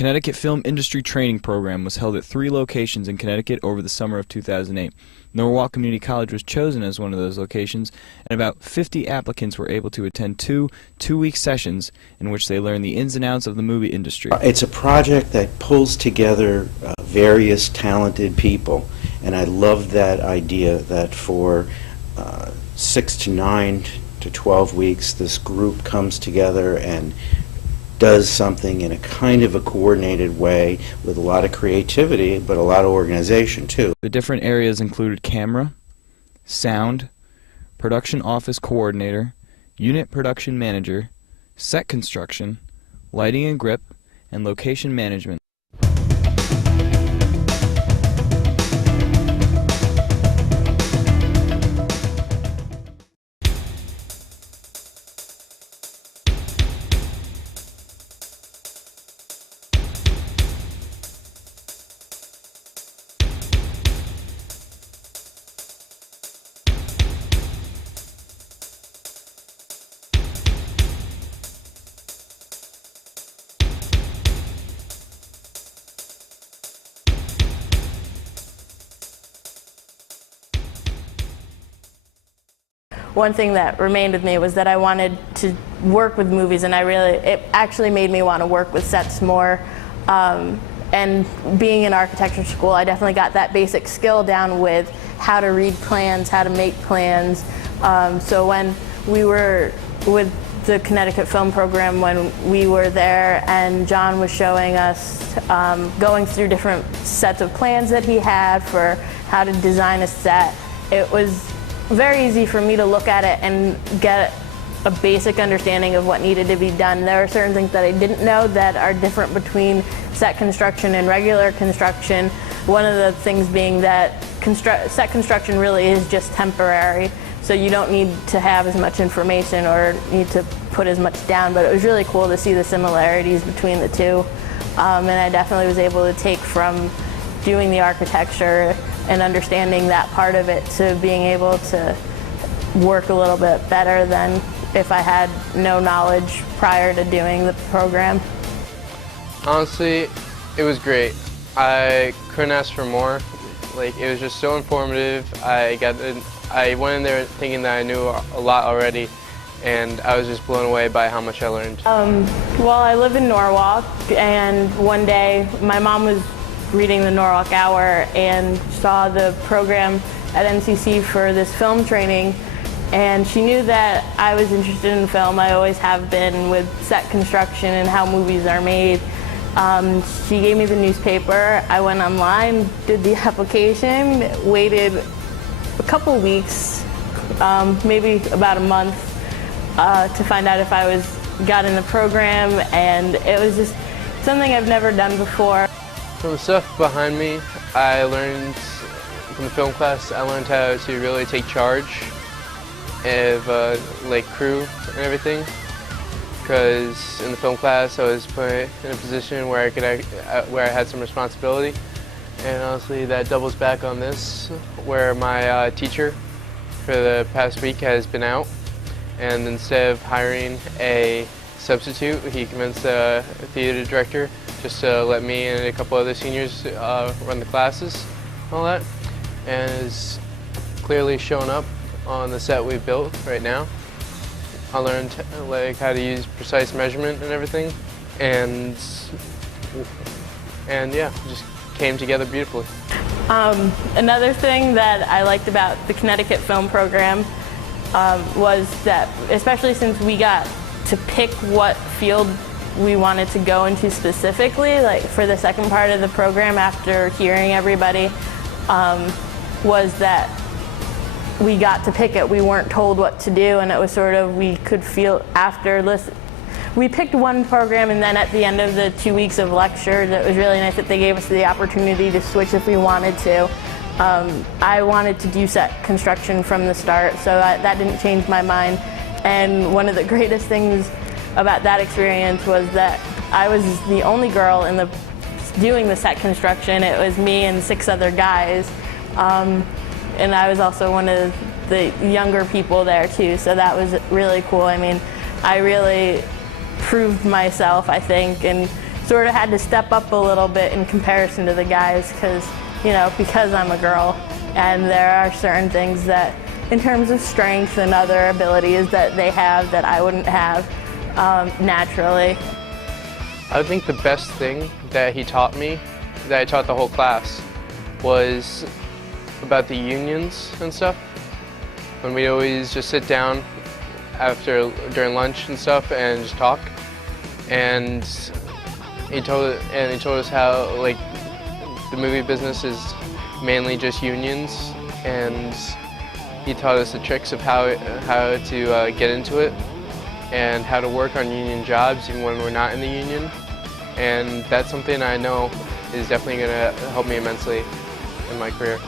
Connecticut Film Industry Training Program was held at 3 locations in Connecticut over the summer of 2008. Norwalk Community College was chosen as one of those locations, and about 50 applicants were able to attend two-week sessions in which they learned the ins and outs of the movie industry. It's a project that pulls together various talented people, and I love that idea that for 6 to 9 to 12 weeks this group comes together and does something in a kind of a coordinated way with a lot of creativity, but a lot of organization too. The different areas included camera, sound, production office coordinator, unit production manager, set construction, lighting and grip, and location management. One thing that remained with me was that I wanted to work with movies, and it actually made me want to work with sets more. And being in architecture school, I definitely got that basic skill down with how to read plans, how to make plans. So when we were with the Connecticut Film Program, when we were there and John was showing us going through different sets of plans that he had for how to design a set, it was very easy for me to look at it and get a basic understanding of what needed to be done. There are certain things that I didn't know that are different between set construction and regular construction. One of the things being that set construction really is just temporary, so you don't need to have as much information or need to put as much down, but it was really cool to see the similarities between the two. And I definitely was able to take from doing the architecture and understanding that part of it to being able to work a little bit better than if I had no knowledge prior to doing the program. Honestly, it was great. I couldn't ask for more. Like, it was just so informative. I went in there thinking that I knew a lot already, and I was just blown away by how much I learned. Well, I live in Norwalk, and one day my mom was reading the Norwalk Hour and saw the program at NCC for this film training, and she knew that I was interested in film. I always have been with set construction and how movies are made. She gave me the newspaper. I went online, did the application, waited a couple weeks, maybe about a month, to find out if I got in the program, and it was just something I've never done before. From the stuff behind me, I learned from the film class, I learned how to really take charge of like crew and everything. Because in the film class, I was put in a position where I had some responsibility, and honestly, that doubles back on this, where my teacher for the past week has been out, and instead of hiring a substitute, he convinced the theater director just to let me and a couple other seniors run the classes and all that, and is clearly showing up on the set we built right now. I learned like how to use precise measurement and everything, and yeah, just came together beautifully. Another thing that I liked about the Connecticut Film Program was that, especially since we got to pick what field we wanted to go into specifically, like for the second part of the program after hearing everybody, was that we got to pick it. We weren't told what to do, and it was sort of, we could feel after we picked one program, and then at the end of the 2 weeks of lectures, it was really nice that they gave us the opportunity to switch if we wanted to. I wanted to do set construction from the start, so that didn't change my mind. And one of the greatest things about that experience was that I was the only girl doing the set construction. It was me and 6 other guys. And I was also one of the younger people there too, so that was really cool. I mean, I really proved myself, I think, and sort of had to step up a little bit in comparison to the guys because I'm a girl, and there are certain things that, in terms of strength and other abilities that they have that I wouldn't have naturally. I think the best thing that he taught me, that I taught the whole class, was about the unions and stuff. When we always just sit down during lunch and stuff and just talk. And he told us how like the movie business is mainly just unions, and he taught us the tricks of how to get into it and how to work on union jobs even when we're not in the union. And that's something I know is definitely going to help me immensely in my career.